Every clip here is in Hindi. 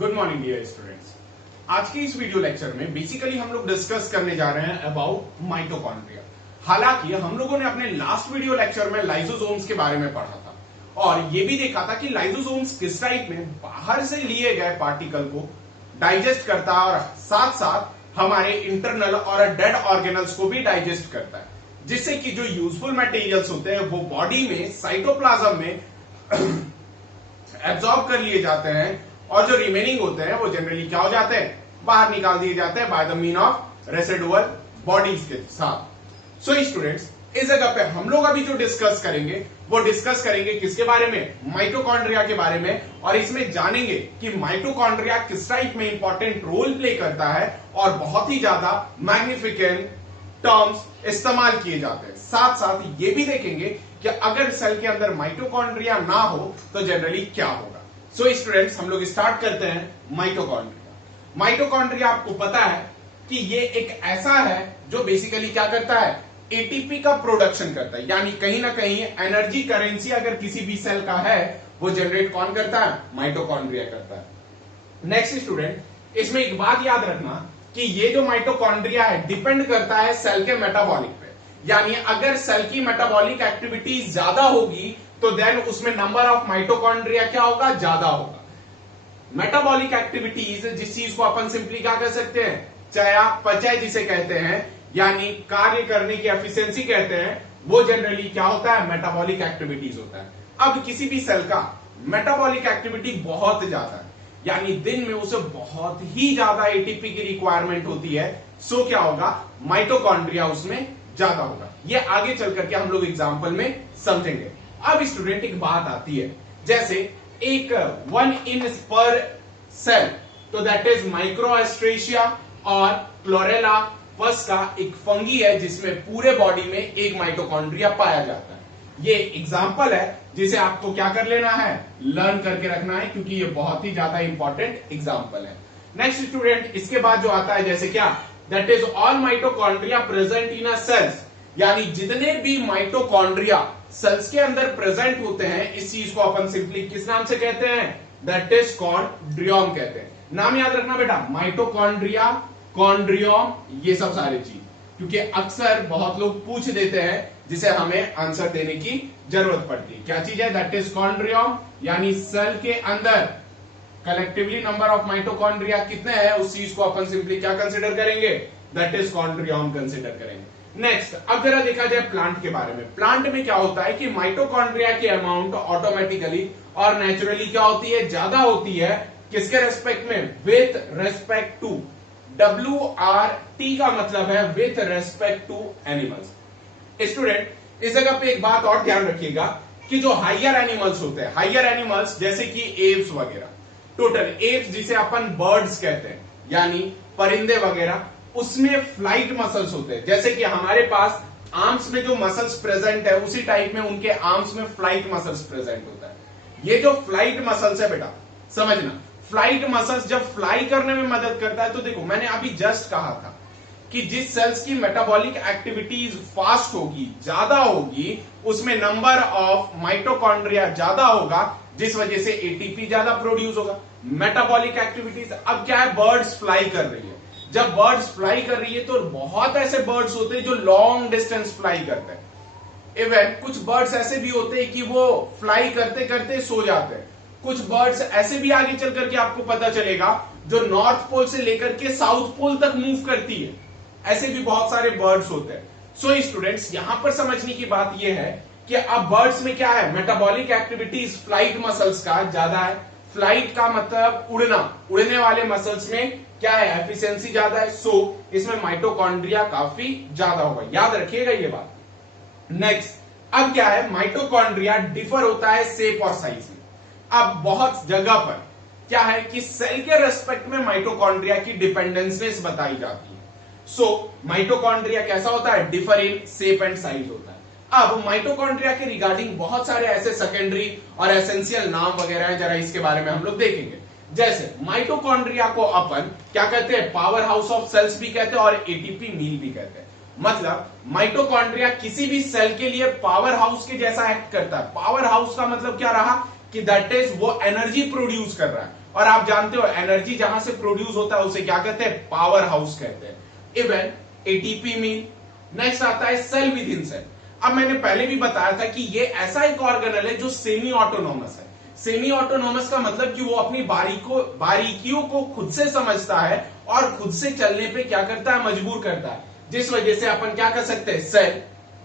Good morning dear students. आज के इस वीडियो लेक्चर में बेसिकली हम लोग डिस्कस करने जा रहे हैं अबाउट माइटोकॉन्ड्रिया। हालांकि हम लोगों ने अपने लास्ट वीडियो लेक्चर में लाइसोसोम्स के बारे में पढ़ा था और ये भी देखा था कि लाइसोसोम्स किस टाइप में बाहर से लिए गए पार्टिकल को डाइजेस्ट करता है और साथ साथ हमारे इंटरनल और डेड ऑर्गेनल्स को भी डाइजेस्ट करता है, जिससे कि जो यूजफुल मटेरियल्स होते हैं वो बॉडी में साइटोप्लाज्म में एब्जॉर्ब कर लिए जाते हैं और जो रिमेनिंग होते हैं वो जनरली क्या हो जाते हैं, बाहर निकाल दिए जाते हैं by the mean of residual bodies के साथ। सो स्टूडेंट्स, इस जगह पे हम लोग अभी जो डिस्कस करेंगे वो डिस्कस करेंगे किसके बारे में, माइटोकॉन्ड्रिया के बारे में। और इसमें जानेंगे कि माइटोकॉन्ड्रिया किस टाइप में इंपॉर्टेंट रोल प्ले करता है और बहुत ही ज्यादा मैग्निफिकेंट टर्म्स इस्तेमाल किए जाते हैं। साथ साथ ये भी देखेंगे कि अगर सेल के अंदर माइटोकॉन्ड्रिया ना हो तो जनरली क्या होगा। सो स्टूडेंट्स, हम लोग स्टार्ट करते हैं माइटोकॉन्ड्रिया। माइटोकॉन्ड्रिया आपको पता है कि ये एक ऐसा है जो बेसिकली क्या करता है, एटीपी का प्रोडक्शन करता है, यानी कहीं ना कहीं एनर्जी करेंसी अगर किसी भी सेल का है वो जनरेट कौन करता है, माइटोकॉन्ड्रिया करता है। नेक्स्ट स्टूडेंट, इसमें एक बात याद रखना कि ये जो माइटोकॉन्ड्रिया है डिपेंड करता है सेल के मेटाबॉलिक पे, यानी अगर सेल की मेटाबॉलिक एक्टिविटी ज्यादा होगी तो देन उसमें नंबर ऑफ माइटोकॉन्ड्रिया क्या होगा, ज्यादा होगा। मेटाबॉलिक एक्टिविटीज जिस चीज को अपन सिंपली क्या कर सकते हैं, चयापचय जिसे कहते हैं, यानी कार्य करने की एफिशिएंसी कहते हैं, वो जनरली क्या होता है, मेटाबॉलिक एक्टिविटीज होता है। अब किसी भी सेल का मेटाबॉलिक एक्टिविटी बहुत ज्यादा है, यानी दिन में उसे बहुत ही ज्यादा एटीपी की रिक्वायरमेंट होती है, सो क्या होगा, माइटोकॉन्ड्रिया उसमें ज्यादा होगा। ये आगे चल करके हम लोग एग्जाम्पल में समझेंगे। अब स्टूडेंट एक बात आती है, जैसे एक 1 in per सेल, तो दैट इज माइक्रोएस्ट्रेशिया और क्लोरेला पस का एक फंगी है जिसमें पूरे बॉडी में एक माइटोकॉन्ड्रिया पाया जाता है। ये एग्जांपल है जिसे आपको क्या कर लेना है, लर्न करके रखना है, क्योंकि ये बहुत ही ज्यादा इंपॉर्टेंट एग्जांपल है। नेक्स्ट स्टूडेंट, इसके बाद जो आता है जैसे क्या, that is all mitochondria present in a cells, यानी जितने भी माइटोकॉन्ड्रिया सेल्स के अंदर प्रेजेंट होते हैं, इस चीज को अपन सिंपली किस नाम से कहते हैं, दैट इज कॉन्ड्रियोम कहते हैं। नाम याद रखना बेटा, माइटोकॉन्ड्रिया, कॉन्ड्रियोम, ये सब सारी चीज, क्योंकि अक्सर बहुत लोग पूछ देते हैं जिसे हमें आंसर देने की जरूरत पड़ती है। क्या चीज है, दैट इज कॉन्ड्रियोम, यानी सेल के अंदर कलेक्टिवली नंबर ऑफ माइटोकॉन्ड्रिया कितने हैं उस चीज को अपन सिंपली क्या कंसिडर करेंगे, दैट इज कॉन्ड्रियोम कंसिडर करेंगे। नेक्स्ट, अब जरा देखा जाए प्लांट के बारे में। प्लांट में क्या होता है कि माइटोकॉन्ड्रिया की अमाउंट ऑटोमेटिकली और नेचुरली क्या होती है, ज्यादा होती है। किसके रेस्पेक्ट में, विथ रेस्पेक्ट टू, WRT का मतलब है with respect to animals. Student, इस जगह पे एक बात और ध्यान रखिएगा कि जो हाइयर एनिमल्स होते हैं, हाइयर एनिमल्स जैसे कि एप्स वगैरह, टोटल एप्स जिसे अपन बर्ड्स कहते हैं, यानी परिंदे वगैरह, उसमें फ्लाइट मसल्स होते हैं। जैसे कि हमारे पास आर्म्स में जो मसल्स प्रेजेंट है उसी टाइप में उनके आर्म्स में फ्लाइट मसल्स प्रेजेंट होता है। ये जो फ्लाइट मसल्स है बेटा, समझना, फ्लाइट मसल्स जब फ्लाई करने में मदद करता है, तो देखो मैंने अभी जस्ट कहा था कि जिस सेल्स की मेटाबॉलिक एक्टिविटीज फास्ट होगी, ज्यादा होगी, उसमें नंबर ऑफ माइटोकॉन्ड्रिया ज्यादा होगा, जिस वजह से एटीपी ज्यादा प्रोड्यूस होगा। मेटाबॉलिक एक्टिविटीज, अब क्या है, बर्ड्स फ्लाई कर रही है। जब बर्ड्स फ्लाई कर रही है तो बहुत ऐसे बर्ड्स होते हैं जो लॉन्ग डिस्टेंस फ्लाई करते हैं। इवन कुछ बर्ड्स ऐसे भी होते हैं कि वो फ्लाई करते करते सो जाते हैं। कुछ बर्ड्स ऐसे भी आगे चल करके आपको पता चलेगा जो नॉर्थ पोल से लेकर के साउथ पोल तक मूव करती है। ऐसे भी बहुत सारे बर्ड्स होते हैं। सो स्टूडेंट्स, यहां पर समझने की बात यह है कि अब बर्ड्स में क्या है, मेटाबॉलिक एक्टिविटीज फ्लाइट मसल्स का ज्यादा है। फ्लाइट का मतलब उड़ना, उड़ने वाले मसल्स में क्या है, एफिशिएंसी ज्यादा है, सो इसमें माइटोकॉन्ड्रिया काफी ज्यादा होगा। याद रखिएगा ये बात। नेक्स्ट, अब क्या है, माइटोकॉन्ड्रिया डिफर होता है शेप और साइज में। अब बहुत जगह पर क्या है कि सेल के रेस्पेक्ट में माइटोकॉन्ड्रिया की डिपेंडेंसनेस बताई जाती है। सो माइटोकॉन्ड्रिया कैसा होता है, differ in shape and size होता है। अब माइटोकॉन्ड्रिया के रिगार्डिंग बहुत सारे ऐसे सेकेंडरी और एसेंशियल नाम वगैरह हैं, जरा इसके बारे में हम लोग देखेंगे। जैसे माइटोकॉन्ड्रिया को अपन क्या कहते हैं, पावर हाउस ऑफ सेल्स भी कहते हैं और एटीपी मील भी कहते हैं। मतलब माइटोकॉन्ड्रिया किसी भी सेल के लिए पावर हाउस के जैसा एक्ट करता है। पावर हाउस का मतलब क्या रहा कि दैट इज वो एनर्जी प्रोड्यूस कर रहा है। और आप जानते हो एनर्जी जहां से प्रोड्यूस होता है उसे क्या कहते हैं, पावर हाउस कहते हैं। Even ATP mean. नेक्स्ट आता है सेल विद इन सेल। अब मैंने पहले भी बताया था कि ये ऐसा एक ऑर्गेनल है जो सेमी ऑटोनोमस है। सेमी ऑटोनोमस का मतलब कि वो अपनी बारीकियों को खुद से समझता है और खुद से चलने पे क्या करता है, मजबूर करता है, जिस वजह से अपन क्या कर सकते हैं, सेल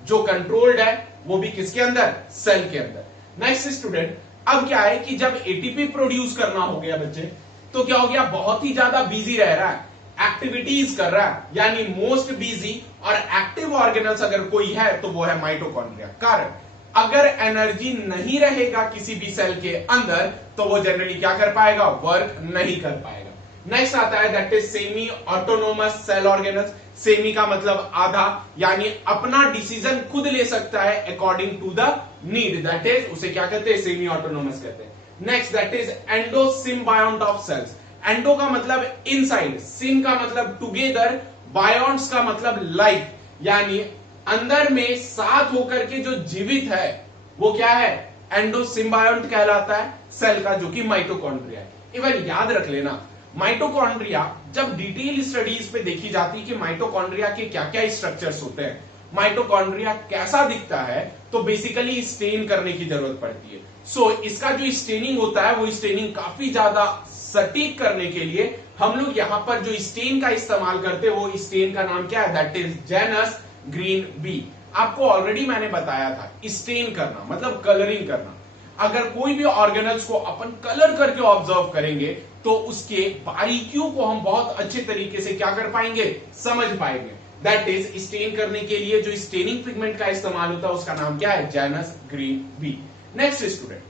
जो कंट्रोल्ड है वो भी किसके अंदर, सेल के अंदर। नेक्स्ट स्टूडेंट, अब क्या है कि जब एटीपी प्रोड्यूस करना हो गया बच्चे, तो क्या हो गया, बहुत ही ज्यादा बिजी रह रहा है, एक्टिविटीज कर रहा है, यानी मोस्ट बिजी और एक्टिव ऑर्गेनल्स अगर कोई है तो वो है माइटोकॉन्ड्रिया। कारण अगर एनर्जी नहीं रहेगा किसी भी सेल के अंदर तो वो जनरली क्या कर पाएगा, वर्क नहीं कर पाएगा। नेक्स्ट आता है that is semi autonomous cell organelles. Semi का मतलब आधा, यानी अपना डिसीजन खुद ले सकता है according to the need, that is उसे क्या कहते हैं, सेमी ऑटोनोमस कहते हैं। Next that is endosymbiont of cells. Endo का मतलब इनसाइड, सिम का मतलब टुगेदर, बायोन्ट्स का मतलब लाइक, यानी अंदर में साथ होकर के जो जीवित है वो क्या है, एंडोसिम्बायोंट कहलाता है सेल का, जो कि माइटोकॉन्ड्रिया है। इवन याद रख लेना, माइटोकॉन्ड्रिया जब डिटेल स्टडीज पे देखी जाती है कि माइटोकॉन्ड्रिया के क्या क्या स्ट्रक्चर्स होते हैं, माइटोकॉन्ड्रिया कैसा दिखता है, तो बेसिकली स्टेन करने की जरूरत पड़ती है। सो इसका जो स्टेनिंग होता है वो स्टेनिंग काफी ज्यादा सटीक करने के लिए हम लोग यहां पर जो स्टेन का इस्तेमाल करते हैं वो स्टेन का नाम क्या है, that is Janus green B. आपको ऑलरेडी मैंने बताया था, स्टेन करना मतलब कलरिंग करना। अगर कोई भी ऑर्गेनल्स को अपन कलर करके ऑब्जर्व करेंगे तो उसके बारीकियों को हम बहुत अच्छे तरीके से क्या कर पाएंगे, समझ पाएंगे। दैट इज स्टेन करने के लिए जो स्टेनिंग पिगमेंट का इस्तेमाल होता है उसका नाम क्या है, Janus green B. Next student,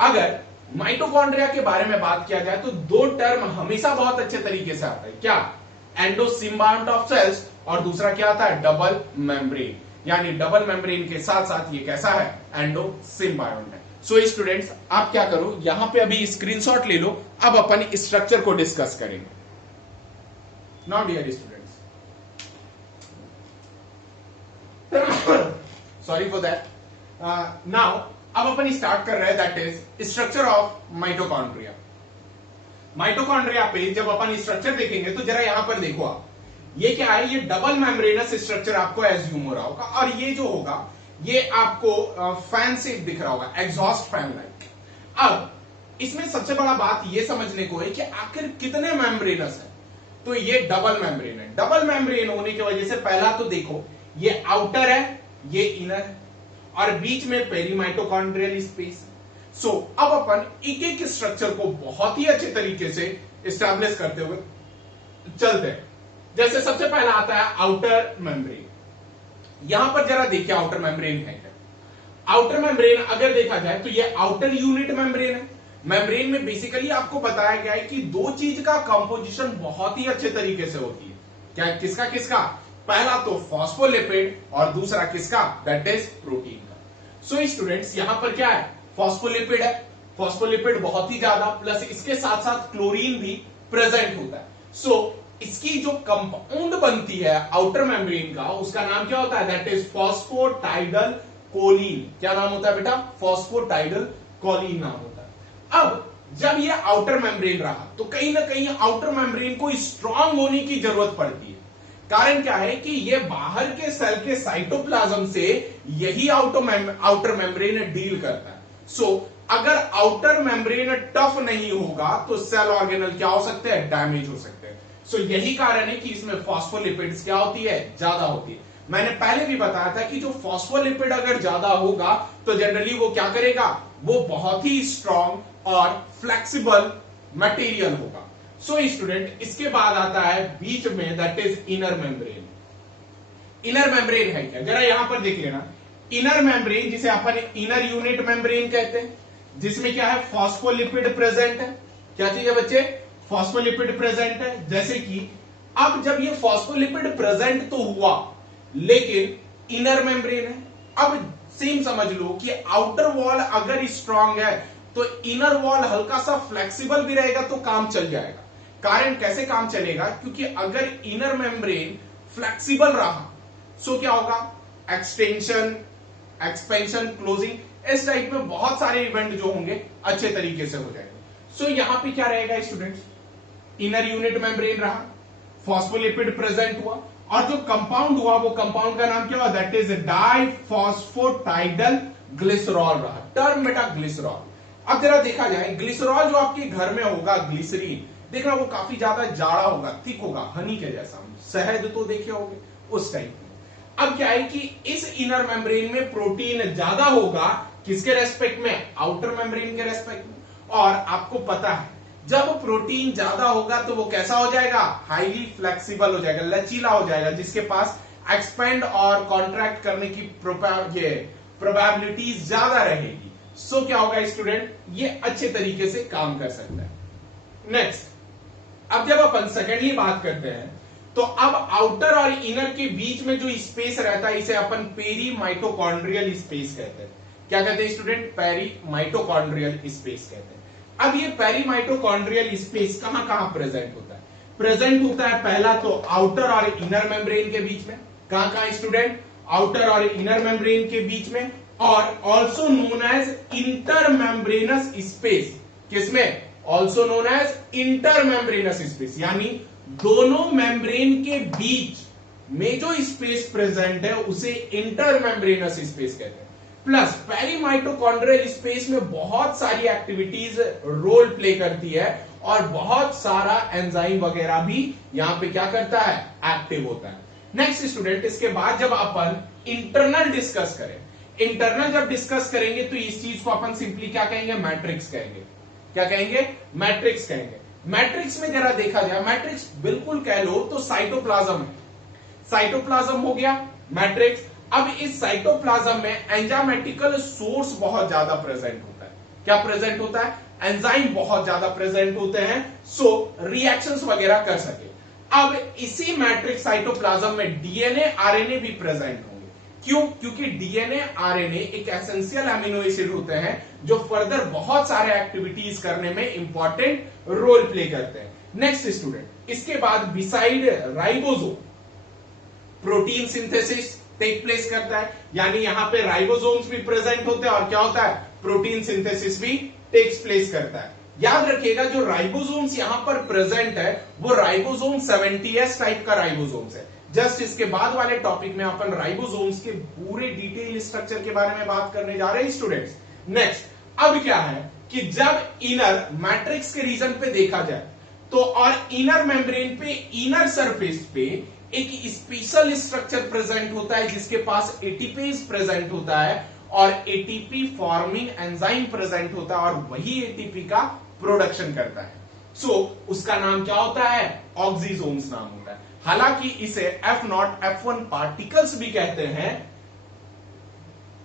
अगर माइटोकॉन्ड्रिया के बारे में बात किया जाए तो दो टर्म हमेशा बहुत अच्छे तरीके से आता है, क्या, एंडोसिम्बायोंट ऑफ सेल्स, और दूसरा क्या आता है, डबल मेम्ब्रेन। यानी डबल मेम्ब्रेन के साथ साथ ये कैसा है, एंडोसिम्बायोंट है। सो स्टूडेंट्स, आप क्या करो, यहां पे अभी स्क्रीनशॉट ले लो, अब अपन स्ट्रक्चर को डिस्कस करेंगे। Now dear students, sorry for that, now अब अपन स्टार्ट कर रहे हैं that is structure of mitochondria. Mitochondria पे जब अपन स्ट्रक्चर देखेंगे तो जरा यहां पर देखो आप, ये क्या है, ये डबल मेम्ब्रेनस स्ट्रक्चर आपको एज्यूम हो रहा होगा, और ये जो होगा ये आपको फैन से दिख रहा होगा, एग्जॉस्ट फैन लाइक। अब इसमें सबसे बड़ा बात ये समझने को है कि आखिर कितने मेम्ब्रेनस है, तो ये डबल मेम्ब्रेन है। डबल मेम्ब्रेन होने की वजह से पहला तो देखो, ये आउटर है, ये इनर है, और बीच में पेरीमाइटोकॉन्ड्रियल स्पेस। सो अब अपन एक एक स्ट्रक्चर को बहुत ही अच्छे तरीके से एस्टैब्लिश करते हुए चलते हैं। जैसे सबसे पहला आता है आउटर मेम्ब्रेन। यहां पर जरा देखिए आउटर मेम्ब्रेन है क्या। आउटर मेम्ब्रेन अगर देखा जाए तो ये आउटर यूनिट मेम्ब्रेन है। मेम्ब्रेन में बेसिकली आपको बताया गया है कि दो चीज का कंपोजिशन बहुत ही अच्छे तरीके से होती है, क्या, किसका किसका, पहला तो फॉस्फोलिपिड और दूसरा किसका, दैट इज प्रोटीन का। सो स्टूडेंट्स, यहां पर क्या है, फॉस्फोलिपिड है, फॉस्फोलिपिड बहुत ही ज्यादा, प्लस इसके साथ साथ क्लोरीन भी प्रेजेंट होता है। सो इसकी जो कंपाउंड बनती है आउटर मेम्ब्रेन का, उसका नाम क्या होता है, दैट इज फॉस्फोटाइडल कोलिन। क्या नाम होता है बेटा, फॉस्फोटाइडल कोलिन नाम होता है। अब जब ये आउटर मेम्ब्रेन रहा तो कहीं ना कहीं आउटर मेम्ब्रेन को स्ट्रांग होने की जरूरत पड़ती है। कारण क्या है कि ये बाहर के सेल के साइटोप्लाज्म से यही आउटर मेम्ब्रेन डील करता है। सो अगर आउटर मेम्ब्रेन टफ नहीं होगा तो सेल ऑर्गेनल क्या हो सकते हैं, डैमेज हो सकते हैं। सो यही कारण है कि इसमें फॉस्फोलिपिड्स क्या होती है, ज्यादा होती है। मैंने पहले भी बताया था कि जो फॉस्फोलिपिड अगर ज्यादा होगा तो जनरली वो क्या करेगा, वो बहुत ही स्ट्रांग और फ्लेक्सिबल मटेरियल होगा। सो स्टूडेंट, इसके बाद आता है बीच में that is inner membrane. Inner membrane है क्या, जरा यहां पर देख लेना, इनर मेम्ब्रेन जिसे अपन इनर यूनिट मेम्ब्रेन कहते हैं, जिसमें क्या है, फॉस्फोलिपिड प्रेजेंट है। क्या चीज है बच्चे, फॉस्फोलिपिड प्रेजेंट है। जैसे कि अब जब ये फॉस्फोलिपिड प्रेजेंट तो हुआ लेकिन इनर मेम्ब्रेन है। अब सेम समझ लो कि आउटर वॉल अगर स्ट्रांग है तो इनर वॉल हल्का सा फ्लेक्सिबल भी रहेगा तो काम चल जाएगा। कारण कैसे काम चलेगा, क्योंकि अगर इनर मेम्ब्रेन फ्लेक्सिबल रहा सो क्या होगा, एक्सटेंशन, एक्सपेंशन, क्लोजिंग, इस टाइप में बहुत सारे इवेंट जो होंगे अच्छे तरीके से हो जाएंगे। सो यहां पे क्या रहेगा स्टूडेंट्स, इनर यूनिट मेम्ब्रेन रहा, फॉस्फोलिपिड प्रेजेंट हुआ, और जो कंपाउंड हुआ वो कंपाउंड का नाम क्या हुआ, दैट इज डाइफॉस्फोटाइडल ग्लिसरॉल रहा, टर्म बेटा ग्लिसरॉल। अब जरा देखा जाए ग्लिसरॉल जो आपके घर में होगा, ग्लिसरीन देखना वो काफी ज्यादा जाड़ा होगा, थिक होगा, हनी के जैसा, शहद तो देखे होंगे उस टाइप में। अब क्या है कि इस इनर मेम्ब्रेन में प्रोटीन ज्यादा होगा, किसके रेस्पेक्ट में, आउटर मेम्ब्रेन के रेस्पेक्ट में। और आपको पता है जब प्रोटीन ज्यादा होगा तो वो कैसा हो जाएगा, हाईली फ्लेक्सिबल हो जाएगा, लचीला हो जाएगा, जिसके पास एक्सपेंड और कॉन्ट्रैक्ट करने की प्रोबेबिलिटीज ज्यादा रहेगी। सो क्या होगा स्टूडेंट, ये अच्छे तरीके से काम कर सकता है। नेक्स्ट, अब जब अपन सेकेंडली बात करते हैं तो अब आउटर और इनर के बीच में जो स्पेस रहता है इसे अपन पेरी माइटोकॉन्ड्रियल स्पेस कहते हैं। क्या कहते हैं स्टूडेंट, पेरी माइटोकॉन्ड्रियल स्पेस कहते हैं। अब ये पेरी माइटोकॉन्ड्रियल स्पेस कहां कहां प्रेजेंट होता है, प्रेजेंट होता है पहला तो आउटर और इनर मेम्ब्रेन के बीच में, कहां कहां स्टूडेंट, आउटर और इनर मेम्ब्रेन के बीच में, और also known as inter membranous space, किसमें, also known as inter membranous space, यानी दोनों मेम्ब्रेन के बीच में जो स्पेस प्रेजेंट है उसे इंटर मेम्ब्रेनस स्पेस कहते हैं। प्लस पेरीमाइटोकॉन्ड्रियल स्पेस में बहुत सारी एक्टिविटीज रोल प्ले करती है और बहुत सारा एंजाइम वगैरह भी यहां पे क्या करता है, एक्टिव होता है। नेक्स्ट स्टूडेंट, इसके बाद जब अपन इंटरनल डिस्कस करें, इंटरनल जब डिस्कस करेंगे तो इस चीज को अपन सिंपली क्या कहेंगे, मैट्रिक्स कहेंगे। क्या कहेंगे, मैट्रिक्स कहेंगे। मैट्रिक्स में जरा देखा जाए, मैट्रिक्स बिल्कुल कह लो तो साइटोप्लाज्म है, साइटोप्लाज्म हो गया मैट्रिक्स। अब इस साइटोप्लाज्म में एंजाइमेटिकल सोर्स बहुत ज्यादा प्रेजेंट होता है। क्या प्रेजेंट होता है, एंजाइम बहुत ज्यादा प्रेजेंट होते हैं, सो रिएक्शंस वगैरह कर सके। अब इसी मैट्रिक्स साइटोप्लाज्म में डीएनए आरएनए भी प्रेजेंट होंगे। क्यों, क्योंकि डीएनए आरएनए एक एसेंशियल अमीनो एसिड होते हैं जो फर्दर बहुत सारे एक्टिविटीज करने में इंपॉर्टेंट रोल प्ले करते हैं। नेक्स्ट स्टूडेंट, इसके बाद beside ribosome protein synthesis take place करता है, यानी यहां पे राइबोसोम्स भी प्रेजेंट होते हैं और क्या होता है, प्रोटीन सिंथेसिस भी टेक्स प्लेस करता है। याद रखिएगा जो राइबोसोम्स यहां पर प्रेजेंट है वो राइबोसोम 70S टाइप का राइबोसोम्स है। जस्ट इसके बाद वाले टॉपिक में अपन राइबोसोम्स के पूरे डिटेल स्ट्रक्चर के बारे में बात करने जा रहे हैं स्टूडेंट्स। नेक्स्ट, अब क्या है कि जब इनर मैट्रिक्स के रीजन पे देखा जाए तो और इनर मेम्ब्रेन पे, इनर सरफेस पे एक स्पेशल स्ट्रक्चर प्रेजेंट होता है जिसके पास एटीपीज प्रेजेंट होता है और एटीपी फॉर्मिंग एंजाइम प्रेजेंट होता है और वही एटीपी का प्रोडक्शन करता है। सो उसका नाम क्या होता है, ऑक्सीजोम्स नाम होता है। हालांकि इसे F0, F1 पार्टिकल्स भी कहते हैं।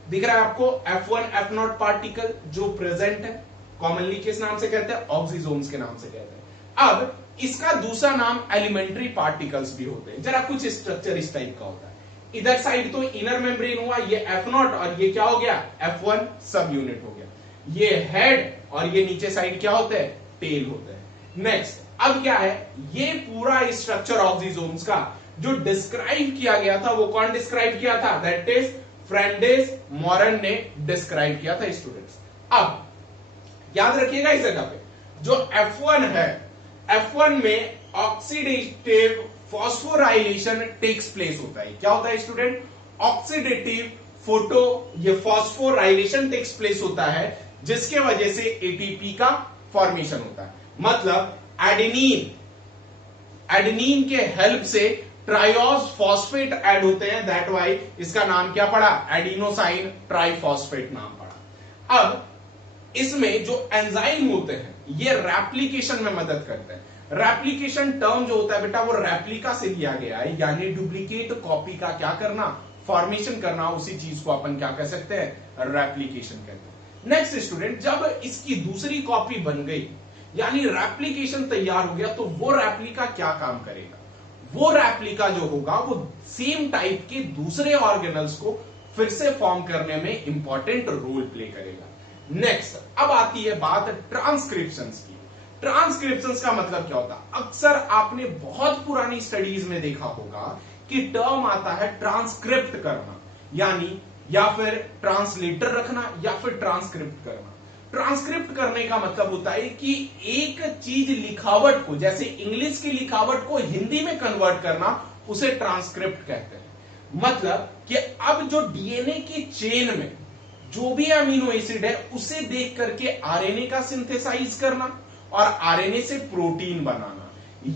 दिख रहा है आपको F1, F0 पार्टिकल जो प्रेजेंट है, कॉमनली किस नाम से कहते हैं, ऑक्सीजोम्स के नाम से कहते हैं। अब इसका दूसरा नाम एलिमेंट्री पार्टिकल्स भी होते हैं। जरा कुछ स्ट्रक्चर इस टाइप का होता है। इधर साइड तो इनर मेम्ब्रेन हुआ, ये F0 और ये क्या हो गया, F1 सब यूनिट हो गया। ये हेड और ये नीचे साइड क्या होते हैं, टेल होते हैं। नेक्स्ट, अब क्या है, ये पूरा स्ट्रक्चर ऑक्सीजोम्स का जो डिस्क्राइब किया गया था वो कौन डिस्क्राइब किया था, दैट इज फ्रेंडेस मॉरन ने डिस्क्राइब किया था स्टूडेंट्स। अब याद रखिएगा इस जगह पे जो F1 है, F1 में ऑक्सीडेटिव फॉस्फोराइलेशन टेक्स प्लेस होता है। क्या होता है स्टूडेंट, ऑक्सीडेटिव ये फॉस्फोराइलेशन टेक्स प्लेस होता है जिसके वजह से एटीपी का फॉर्मेशन होता है। मतलब एडेनिन के हेल्प से ट्राइओस फॉस्फेट ऐड होते हैं, दैट वाई इसका नाम क्या पड़ा, एडिनोसाइन ट्राइफॉस्फेट नाम पड़ा। अब इसमें जो एंजाइम होते हैं ये रेप्लिकेशन में मदद करते हैं। रेप्लिकेशन टर्म जो होता है बेटा वो रेप्लिका से लिया गया है, यानी डुप्लीकेट कॉपी का क्या करना, फॉर्मेशन करना, उसी चीज को अपन क्या कह सकते हैं, रेप्लिकेशन कहते हैं। नेक्स्ट स्टूडेंट, जब इसकी दूसरी कॉपी बन गई यानी रेप्लिकेशन तैयार हो गया तो वो रेप्लिका क्या काम करेगा, वो रेप्लिका जो होगा वो सेम टाइप के दूसरे ऑर्गेनल्स को फिर से फॉर्म करने में इंपॉर्टेंट रोल प्ले करेगा। नेक्स्ट, अब आती है बात ट्रांसक्रिप्शंस की। ट्रांसक्रिप्शंस का मतलब क्या होता है, अक्सर आपने बहुत पुरानी स्टडीज में देखा होगा कि टर्म आता है ट्रांसक्रिप्ट करना, यानी या फिर ट्रांसलेटर रखना या फिर ट्रांसक्रिप्ट करना। ट्रांसक्रिप्ट करने का मतलब होता है कि एक चीज लिखावट को, जैसे इंग्लिश की लिखावट को हिंदी में कन्वर्ट करना, उसे ट्रांसक्रिप्ट कहते हैं। मतलब कि अब जो डीएनए की चेन में जो भी अमीनो एसिड है उसे देख करके आरएनए का सिंथेसाइज करना और आरएनए से प्रोटीन बनाना,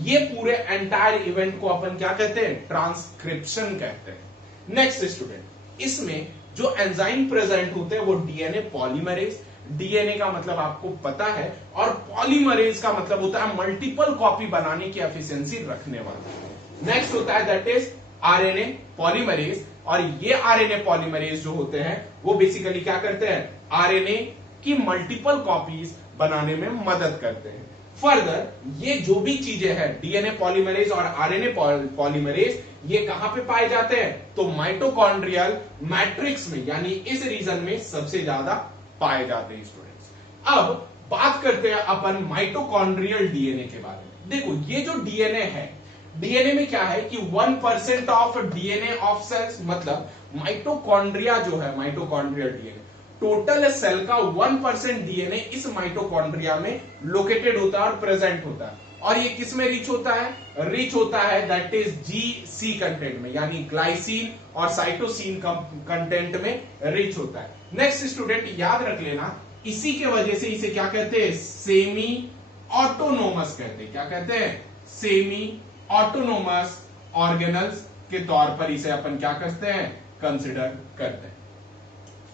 ये पूरे एंटायर इवेंट को अपन क्या कहते हैं, ट्रांसक्रिप्शन कहते हैं। नेक्स्ट स्टूडेंट, इसमें जो एंजाइम प्रेजेंट होते हैं वो डीएनए पॉलीमरेज, डीएनए का मतलब आपको पता है, और पॉलीमरेज का मतलब होता है मल्टीपल कॉपी बनाने की एफिशिएंसी रखने वाला। नेक्स्ट होता है दैट इज आरएनए पॉलीमरेज, और ये आरएनए पॉलीमरेज जो होते हैं वो बेसिकली क्या करते हैं, आरएनए की मल्टीपल कॉपीज बनाने में मदद करते हैं। फर्दर ये जो भी चीजें हैं डीएनए पॉलीमरेज और आरएनए पॉलीमरेज, ये कहां पे पाए जाते हैं, तो माइटोकॉन्ड्रियल मैट्रिक्स में, यानी इस रीजन में सबसे ज्यादा पाए जाते हैं स्टूडेंट्स। अब बात करते हैं अपन माइटोकॉन्ड्रियल डीएनए के बारे में। देखो ये जो डीएनए है, डीएनए में क्या है कि 1% ऑफ डीएनए ऑफ सेल्स, मतलब माइटोकॉन्ड्रिया जो है, माइटोकॉन्ड्रियल डीएनए, टोटल सेल का 1% डीएनए इस माइटोकॉन्ड्रिया में लोकेटेड होता है और प्रेजेंट होता है। और ये किस में रिच होता है, रिच होता है दैट इज जीसी कंटेंट में, यानी ग्लाइसिन और साइटोसिन कंटेंट में रिच होता है। नेक्स्ट स्टूडेंट याद रख लेना, इसी के वजह से इसे क्या कहते हैं, सेमी ऑटोनोमस कहते हैं। क्या कहते हैं, सेमी ऑटोनोमस ऑर्गेनल्स के तौर पर इसे अपन क्या करते हैं, कंसिडर करते हैं।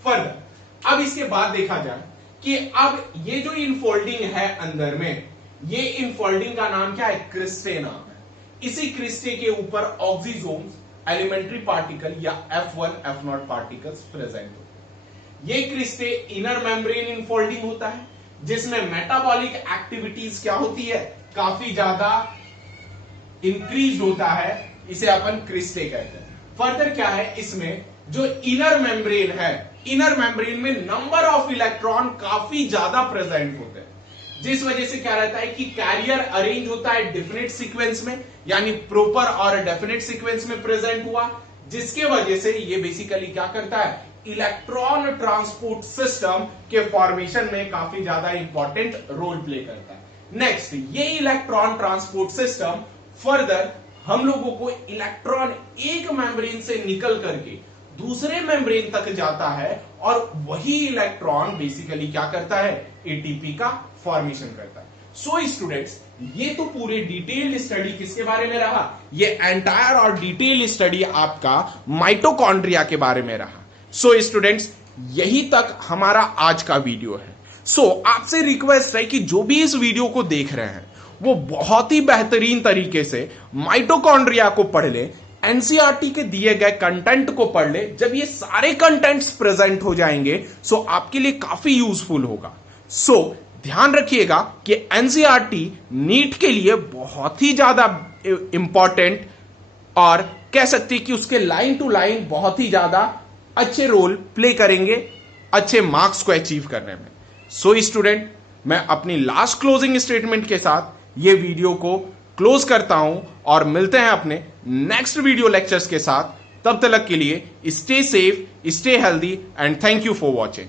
फर्दर अब इसके बाद देखा जाए कि अब ये जो इनफोल्डिंग है अंदर में, ये इनफोल्डिंग का नाम क्या है, क्रिस्टे नाम है। इसी क्रिस्टे के ऊपर ऑक्सीजोम्स, एलिमेंट्री पार्टिकल या F1 F0 पार्टिकल्स प्रेजेंट होते हैं। ये क्रिस्टे इनर मेम्ब्रेन इनफोल्डिंग होता है, जिसमें मेटाबॉलिक एक्टिविटीज क्या होती है, काफी ज्यादा इंक्रीज होता है, इसे अपन क्रिस्टे कहते हैं। फर्दर क्या है, इसमें जो इनर मेम्ब्रेन है, इनर मेम्ब्रेन में नंबर ऑफ इलेक्ट्रॉन काफी ज्यादा प्रेजेंट होते हैं, जिस वजह से क्या रहता है कि कैरियर अरेंज होता है डेफिनेट सीक्वेंस में, यानी प्रॉपर और डेफिनेट सीक्वेंस में प्रेजेंट हुआ, जिसके वजह से ये बेसिकली क्या करता है, इलेक्ट्रॉन ट्रांसपोर्ट सिस्टम के फॉर्मेशन में काफी ज्यादा इंपॉर्टेंट रोल प्ले करता है। नेक्स्ट, ये इलेक्ट्रॉन ट्रांसपोर्ट सिस्टम फर्दर हम लोगों को इलेक्ट्रॉन एक मेम्ब्रेन से निकल करके दूसरे मेम्ब्रेन तक जाता है, और वही इलेक्ट्रॉन बेसिकली क्या करता है, एटीपी का फॉर्मेशन करता है। सो स्टूडेंट्स, ये तो पूरे डिटेल्ड स्टडी किसके बारे में रहा, ये एंटायर और डिटेल स्टडी आपका माइटोकॉन्ड्रिया के बारे में रहा। सो स्टूडेंट्स, यही तक हमारा आज का वीडियो है। सो आपसे रिक्वेस्ट है कि जो भी इस वीडियो को देख रहे हैं वो बहुत ही बेहतरीन तरीके से माइटोकॉन्ड्रिया को पढ़ ले, एनसीईआरटी के दिए गए कंटेंट को पढ़ ले। जब ये सारे कंटेंट्स प्रेजेंट हो जाएंगे सो आपके लिए काफी यूजफुल होगा। सो ध्यान रखिएगा कि एनसीईआरटी नीट के लिए बहुत ही ज्यादा इंपॉर्टेंट, और कह सकते हैं कि उसके लाइन टू लाइन बहुत ही ज्यादा अच्छे रोल प्ले करेंगे अच्छे मार्क्स को अचीव करने में। सो स्टूडेंट, मैं अपनी लास्ट क्लोजिंग स्टेटमेंट के साथ ये वीडियो को क्लोज करता हूं, और मिलते हैं अपने नेक्स्ट वीडियो लेक्चर्स के साथ। तब तक के लिए stay safe, stay healthy, and thank you for watching.